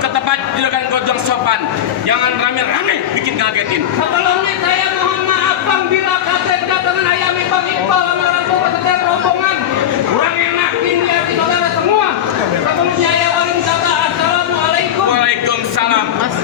ke tempat juragan Gojong sopan. Jangan rame-rame bikin ngagetin. Sebelumnya saya mohon maaf Bang bila kaget kedatangan ayam Bang Iqbal sama orang tua setiap rombongan. Kurang enakin di hati saudara semua. Sebelumnya saya paling kata assalamualaikum. Waalaikumsalam. Mas,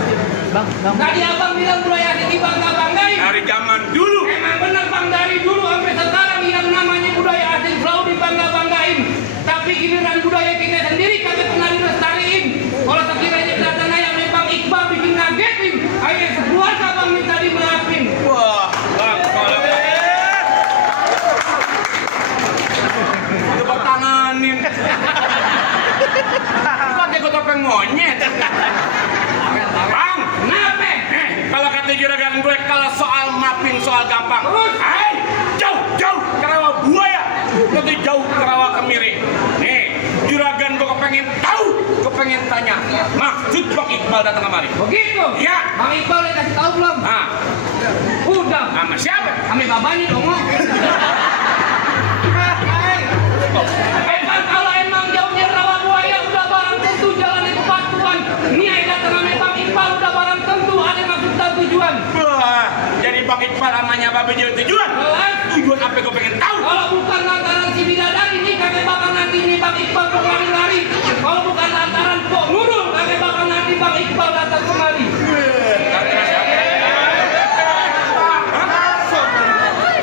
bang. Tadi abang bilang budaya adik dibangga-banggain. Dari zaman dulu. Emang benar Bang, dari dulu sampai sekarang yang namanya budaya asing selalu dibangga-banggain. Tapi giliran budaya kita sendiri kagak pernah dilestariin. Kalau sekiranya kedatangan ayam Bang Iqbal bikin ngagetin, ayo sekeluarga Bang minta dimaafin. Wah, Bang, kalau coba tanganin. Pakai topeng monyet. Bang, Kenapa? kalau kata juragan gue, kalau soal mapping soal gampang. Hai, jauh kerawa buaya, nanti jauh kerawa kemiri. Nih, juragan gue kepengen tanya, maksud Bang Iqbal datang kemari? Begitu? Ya. Bang Iqbal udah kasih tahu belum? Ah, Udah. sama siapa? Kami babanya dong. Emang kalau emang jauhnya rawa buaya udah barang tentu jalan itu batuan. Ini aja datang Bang Iqbal udah barang tentu ada maksud dan tujuan. Wah, jadi Bang Iqbal namanya Babe jadi tujuan? Jelas. Tujuan apa gue pengen tahu? Kalau bukan lantaran si bidadari ini kagak bakal nanti ini Bang Iqbal berlari-lari. Kalau bukan lantaran Pok Nurul kagak bakal nanti Bang Iqbal datang kemari. Lantaran siapa?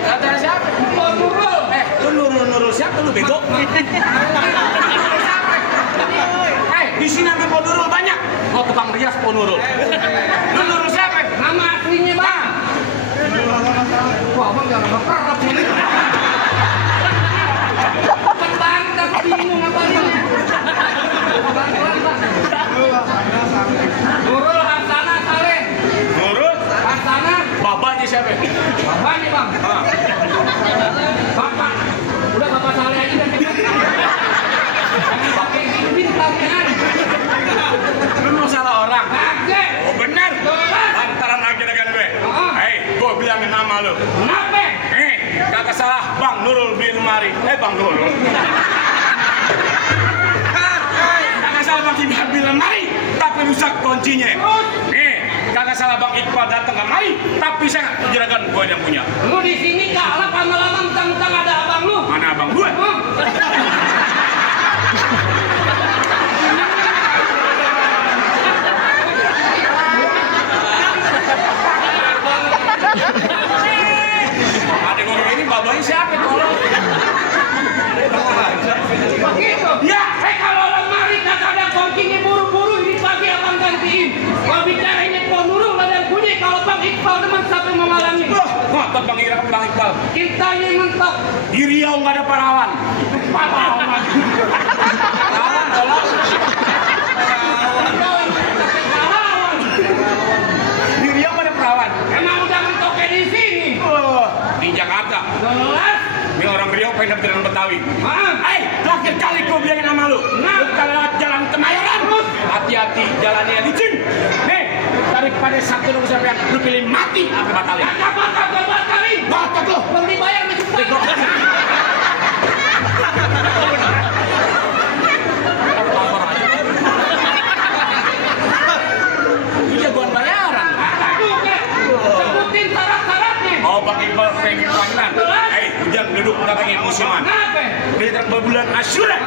Lantaran siapa? Pok Nurul. Lu Nurul siapa lu bego? Di sini nama Pok Nurul banyak. Oh, tukang rias Pok Nurul. Lu Nurul siapa? Nama aslinya Bang. Wah, Bang jangan berkerap ini. Bang, tapi bingung apa ini. Nurul Hasanah Saleh. Nurul? Hasanah. Bapaknya siapa? Bapaknya Bang. Bapak. Udah Bapak Saleh aja dan jangan pakai bintangnya. Lu mau salah orang? Kagak. Oh benar. Jelas. Lantaran aja dengan gue. Hei, gue bilangin nama lu. Kenapa? Kagak salah Bang Nurul bin Mari. Bang Nurul. Kagak salah Bang Iqbal bin Mari, tapi rusak kuncinya. Kagak salah Bang Iqbal datang kemari, tapi saya juragan gue yang punya. Lu di sini kalah lama-lama mentang-mentang ada abang lu. Mana abang gue? Ada ngomong ini babanya siapa tolong? Begitu? Ya. Kalau lemari kagak ada kuncinya buru-buru ini pagi abang gantiin. Kalau bicara ini Pok Nurul ada yang punya. Kalau Bang Iqbal teman sampai mengalami. Ngotot Bang Iqbal. Cintanya mentok. Di Riau nggak ada parawan. Pahlawan. Parawan tolong. Di Riau nggak ada parawan. Emang udah mentoknya di sini. Di Jakarta. Jelas. Ini orang Riau pengen dapat jalan Betawi. Maaf. Terakhir kali gue bilangin sama lu. Bukan lewat jalan Kemayoran. Hati-hati, jalannya licin. Nih, daripada satu lu sampai lu pilih mati apa batalin? Kagak bakal batalin. Ngotot lu. Belum dibayar masih Bego. Lapor aja. Ini jagoan bayaran. Sebutin syarat-syaratnya. Oh, Bang Iqbal pengen panggilan. Ujang duduk belakangin musiman. Kenapa? Di bulan Asyura.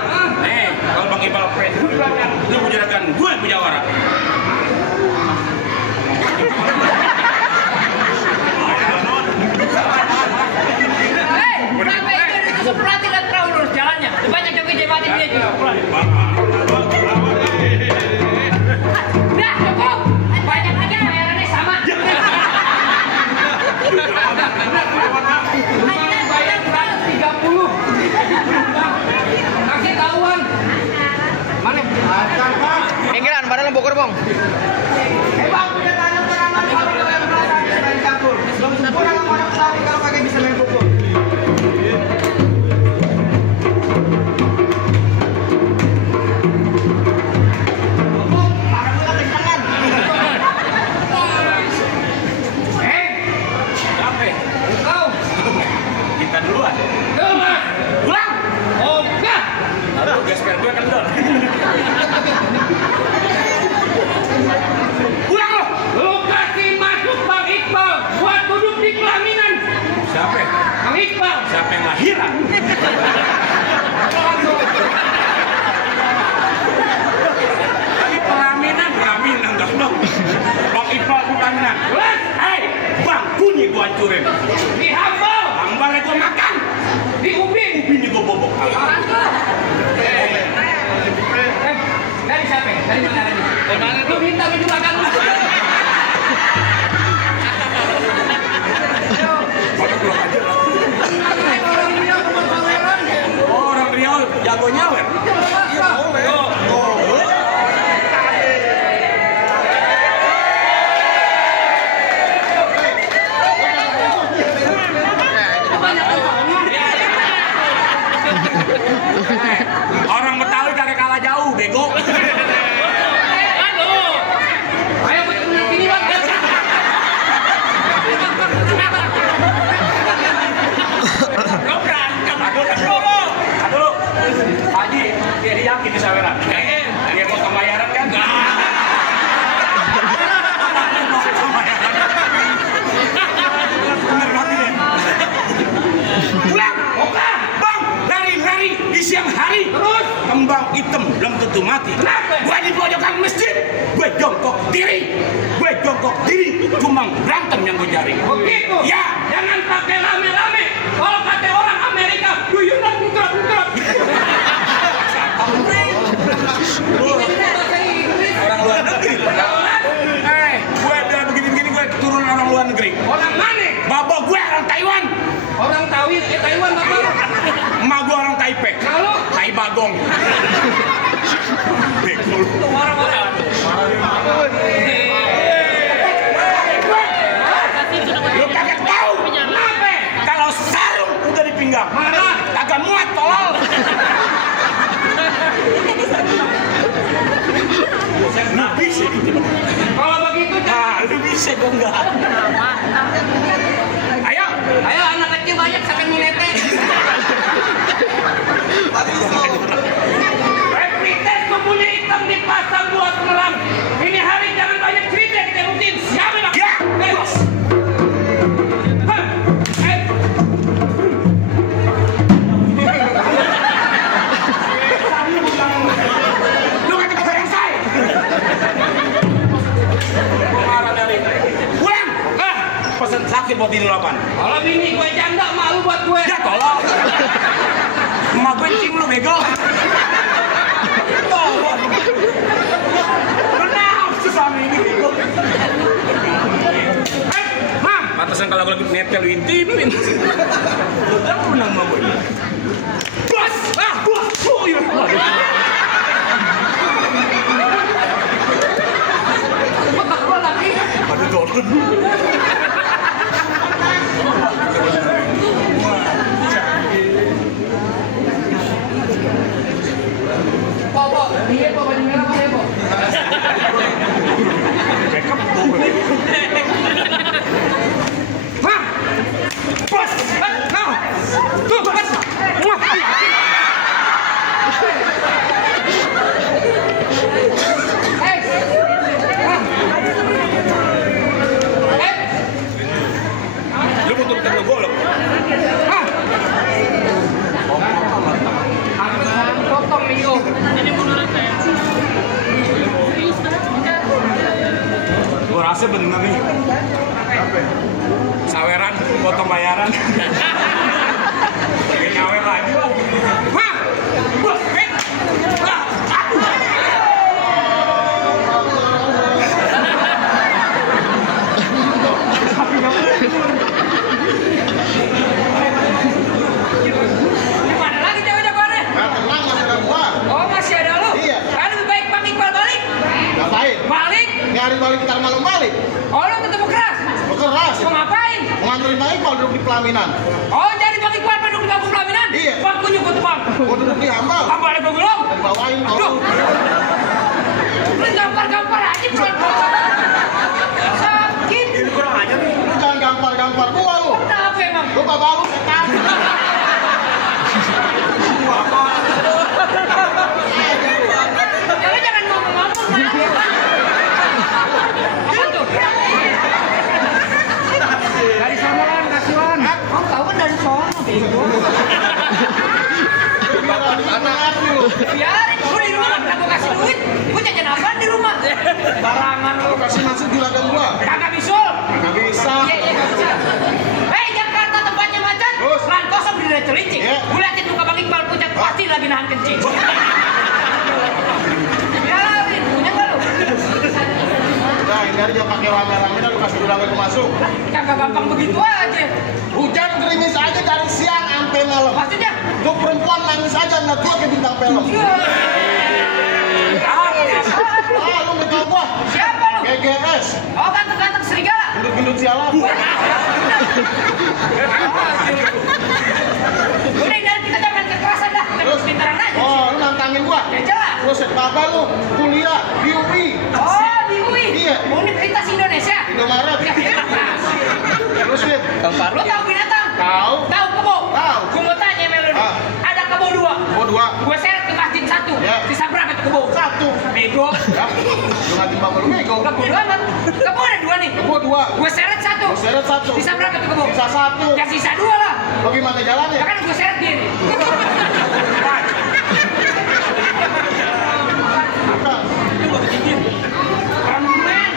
Kalau Bang Iqbal pengen belakang, lu juragan gue punya orang. Kenapa itu seperti dan terlalu lurus jalannya? Banyak joget jematin dia juga. Udah cukup. Banyak aja bayarannya sama. Bayar 130. Kasih tahuan. Mana? Pinggiran, padahal Bogor, Bang. Bang, udah tanya perangan kalau yang berani main campur. Kurang orang tahu kalau pakai bisa main pukul. Kita duluan. Pulang. Oke. Aduh, gesper gue kendor. Dari mana lagi? Dari mana Lu minta juragan lu. Orang Riau bukan Saweran. Orang Riau jago nyawer. Orang Betawi kagak kalah jauh, bego. Ayo betul sini bang. Lo berantem, aduh. Haji, dia yakin di Saweran. Dia mau pembayaran kan? Pulang, oke, bang, lari di siang hari. Terus Kembang hitam belum tentu mati. Gue di pojokan masjid, gue jongkok diri, cuma berantem yang gue cari. begitu. Ya, Jangan pakai rame-rame. Kalau kata orang Amerika, do you not interrupt? orang luar negeri. Gue udah begini-begini, gue keturunan orang luar negeri. Orang mana? Babo gue orang Taiwan, Orang Taiwan apa? emak gue orang Taipei, Kalau Tai Bagong. Bego. Lu kagak tahu kenapa? kalau sarung udah di pinggang, Marah. kagak muat tolol. Lu bisa gitu. Kalau begitu, Nah, lu bisa gue enggak. Ayo, ayo anak kecil banyak sampai menete. Rapid test mempunyai hitam dipasang buat melang. Ini hari jangan banyak cerita, kita rutin. Siapa bang? ya. Bos. Lu kata kebayang saya. Marah dari. Pulang. Pesan sakit buat ini lapan. Kalau bini gue janda malu buat gue. Ya tolong. Emak gue cing lu bego. Tolong. Kenapa sih sama ini bego? Pantesan kalau lagi netel lu intipin. Lu kan menang sama gue. Bos! Bos! Otak gue lagi. Aduh dolen. Bobo, dia bawa baju merah apa ya, Bo? Backup tuh. Hah? Bos! Nah! Tuh, bos! Wah! Lu mau tutup lu golok? Hah? Potong minggu. Gua rasa bener nih. Saweran, potong bayaran. Lagi nyawer lagi. Hah? Bos! Di mana lagi cewek jagoannya? Nah, tenang masih ada gua. Oh, masih ada lu? Iya. Kan lebih baik Bang Iqbal balik. Ngapain? Balik? Nyari balik ntar malam balik. Oh, lu ketemu keras? Bekeras. Mau ngapain? Mau nganterin Bang Iqbal duduk di pelaminan. Oh, jadi Bang Iqbal duduk di bangku pelaminan? Iya. Bang kunjuk tuh bang. Gua duduk di hambal. Apa ada gulung? Dibawain Aduh. kalau Lu gampar-gampar aja pelan-pelan. Sakit. Ini kurang ajar nih. lu jangan gampar-gampar gua lu. Kenapa emang? Lu bapak lu setan. Ya lu jangan ngomong-ngomong lagi. Apa tuh? Dari sonoan, kasihan. Oh, tahu kan dari sono, bego. Anak lu. Biarin, gua di rumah nggak gua kasih duit. Gua jajan apaan di rumah? Barangan lu. Lu kasih masuk juragan gua. Kagak bisul. Nggak bisa. Iya, iya, nggak bisa. Hei, Jakarta tempatnya macet. Terus? Lan kosong di daerah Celincing. Iya. Gua liatin muka Bang Iqbal pucat pasti lagi nahan kencing. Biarin, nyarinya pakai rame-rame dan lu kasih juragan lu masuk. Kagak gampang begitu aja. Hujan gerimis aja dari siang sampai malam. Maksudnya? Tuh perempuan nangis aja nggak tua kayak bintang film. Ah, lu nggak tahu gua? Siapa lu? GGS. Oh, ganteng-ganteng serigala. Gendut-gendut sialan. Udah, dari kita jangan kekerasan dah. Kita Terus? pintaran aja. Oh, lu nantangin gua? Ya jelas. Terus apa lu? Kuliah di UI. Oh, di UI. Iya. Universitas Indonesia. Indomaret. Terus Fit? Lo tahu binatang? Tahu. Tahu kebo? Tahu. Gue mau tanya Melo. Ah. Ada kebo 2. Gua 2. Gue seret ke masjid 1. Ya. Sisa berapa tuh kebo? 1. Bego. Ya. Lu ngatin bapak lu bego. Kebo 2 amat. Kebo ada 2 nih. Gua 2. Gue seret 1. Gua seret 1. Sisa berapa tuh kebo? Sisa 1. Ya sisa 2 lah. Bagaimana jalannya? Ya kan gue seret dia nih. Apa? Permen.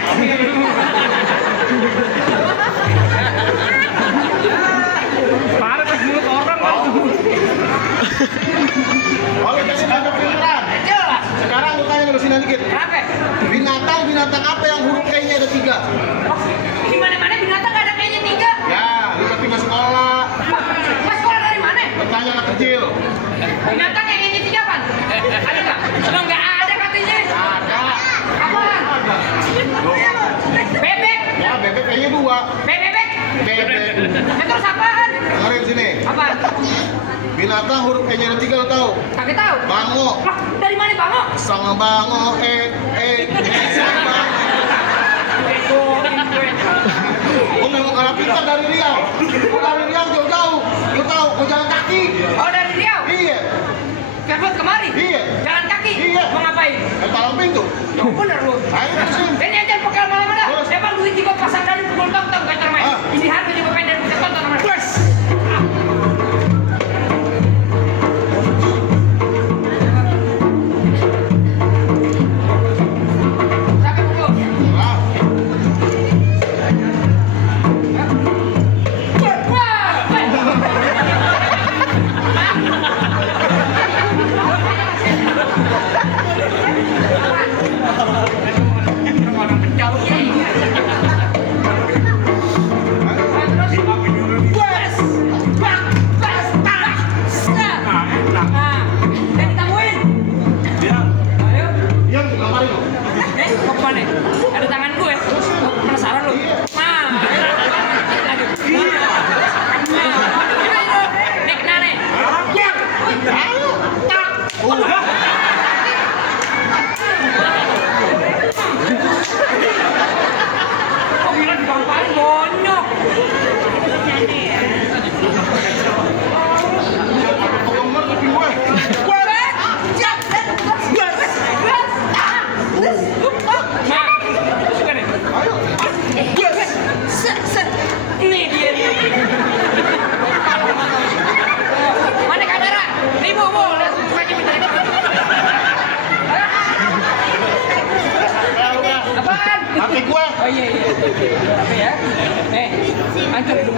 Parah pas mulut orang kan. Oke, jadi tangkap beneran. Jelas. Sekarang lu tanya dulu sini dikit. Kenapa? Binatang apa yang huruf K-nya ada 3? Di mana-mana binatang gak ada kayaknya 3. Ya, lu tapi nggak sekolah. Mas sekolah dari mana? Lu tanya anak kecil. Binatang yang kayaknya 3 apaan? Ada nggak? Lo nggak ada katanya. Ada. Apaan? Ada. Bebek. Ya, bebek kayaknya 2. Bebek. Bebek. Ya, terus apaan? Dengerin sini. Apaan? Binatang huruf K-nya ada 3 lu tahu? Kagak tahu. Bango. Wah, dari mana bango? Sang bango sang bango. Gua memang kalah pintar dari Riau. Gua dari Riau jauh-jauh. Lu tahu, gua jalan kaki. Oh, dari Riau. Iya. Kebut kemari. Iya. Jalan kaki. Iya. Mau ngapain? Palang pintu. Bener lu. Ayo terusin. Ini aja bekal malam-malam. Terus? Emang duit juga pasang dari pukul tong-tong kayak termain. Ah. Ini harga juga pendek bisa tonton namanya. Wes. Sampai pukul. Ah, diam di lemari lu. Mau kemana? Ada tangan gue. Oh, penasaran lu? Nah, lanjut. Nih kena nih. Ayo. Kok bilang digamparin bonyok? Penggemar tapi gue. Suka nih. Ayo. Nih dia nih. Mana kamera? Nih bu, lihat mukanya bentar. Apaan? Hati gue. Oh iya. Apa ya? Hancur hidung.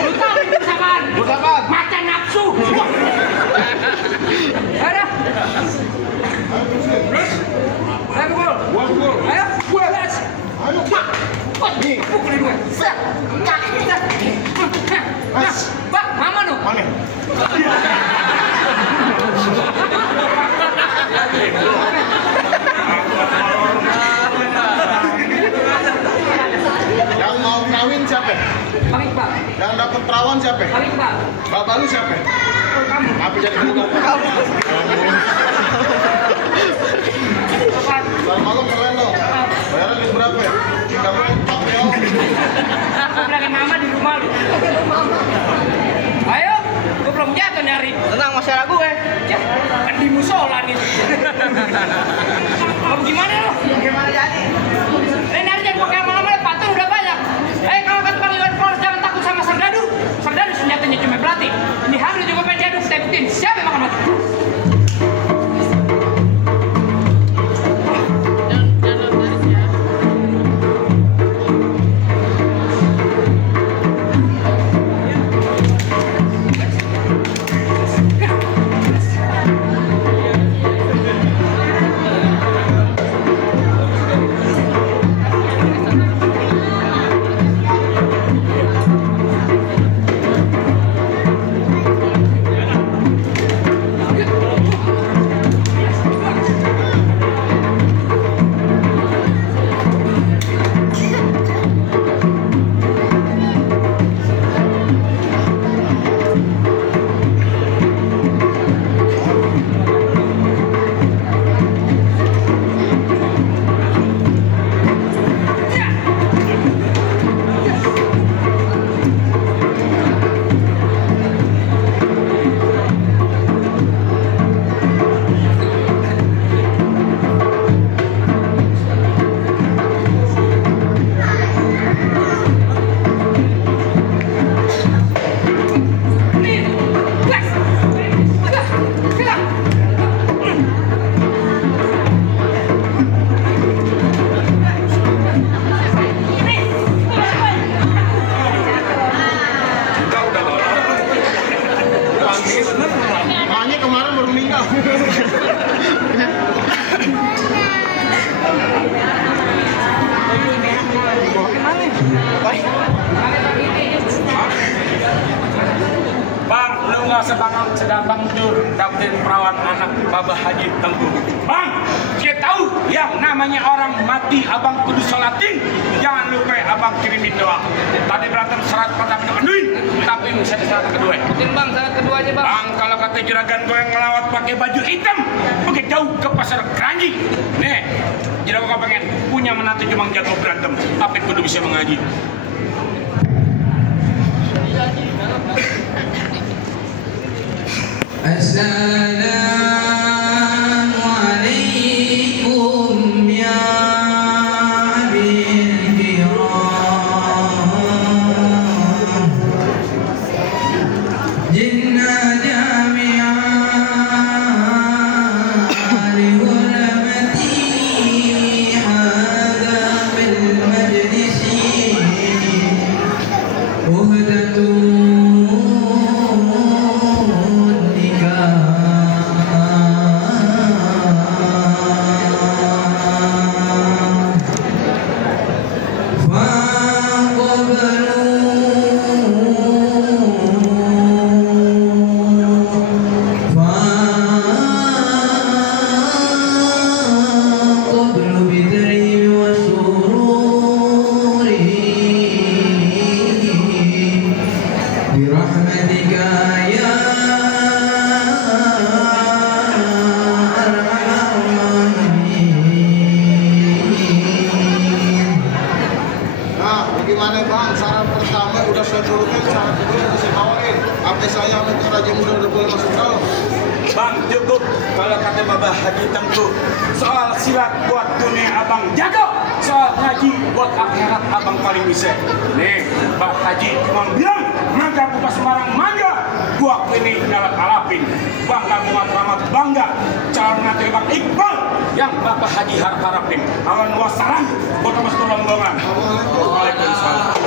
Lu tahu itu apaan? Buat apaan? Macan nafsu. Ada. Ayo pukul. Gua pukul. Ayo. Gas. Ayo. Nih. Pukulin gue. Bang, mama lu. Mana? Yang mau kawin siapa? Bang Iqbal. Yang dapat perawan siapa? Bang Iqbal. Bapak lu siapa? Oh, kamu. Apa jadi bukan? Apaan? Kalau malam kalian dong. Bayaran duit berapa ya? 34 ya. Aku bilangin mama di rumah lu. Ayo, gue belum jatuh nyari. Tenang masalah gue. Ya, kan di musola nih. Kamu gimana lu? Gimana jadi? Ini nyari jangan pakai malam-malam, patung udah banyak. Kalau kata Bang Iwan Fals jangan takut sama serdadu. Serdadu senjatanya cuma belati. Ini hamil juga pengen diaduk, saya buktiin. Siapa yang makan mati? bener. Makanya kemarin baru meninggal. Bang, lu nggak sedang bang jur dapetin perawan anak Babah Haji Tengku. Bang, dia tahu yang namanya orang mati abang kudu sholatin. Jangan lupa abang kirimin doa. Tadi berantem syarat pertama penuhin, tapi bisa syarat kedua. Mungkin bang, syarat kedua aja bang. Bang, kalau kata juragan gue yang ngelawat pakai baju hitam, pergi jauh ke pasar Keranji. Nih, juragan gue pengen punya menantu cuma jago berantem, tapi kudu bisa mengaji. Assalamualaikum ya abil kiram Jinna jami'an li hurmati hadha bil majlisi uhdatu Gimana bang? Saran pertama udah saya turutin, saran kedua udah saya bawain. Apa saya minta raja muda udah boleh masuk dalam? Bang, cukup kalau kata Babah Haji Tengku. Soal silat buat dunia abang jago, soal ngaji buat akhirat abang paling bisa. Nih, Pak Haji cuma bilang, mangga buka Semarang mangga, gua ini dalam alapin. Bangga bunga keramat bangga, calon nanti Bang Iqbal yang Bapak Haji harap-harapin. Awan wassalam, buat mas rombongan. Waalaikumsalam.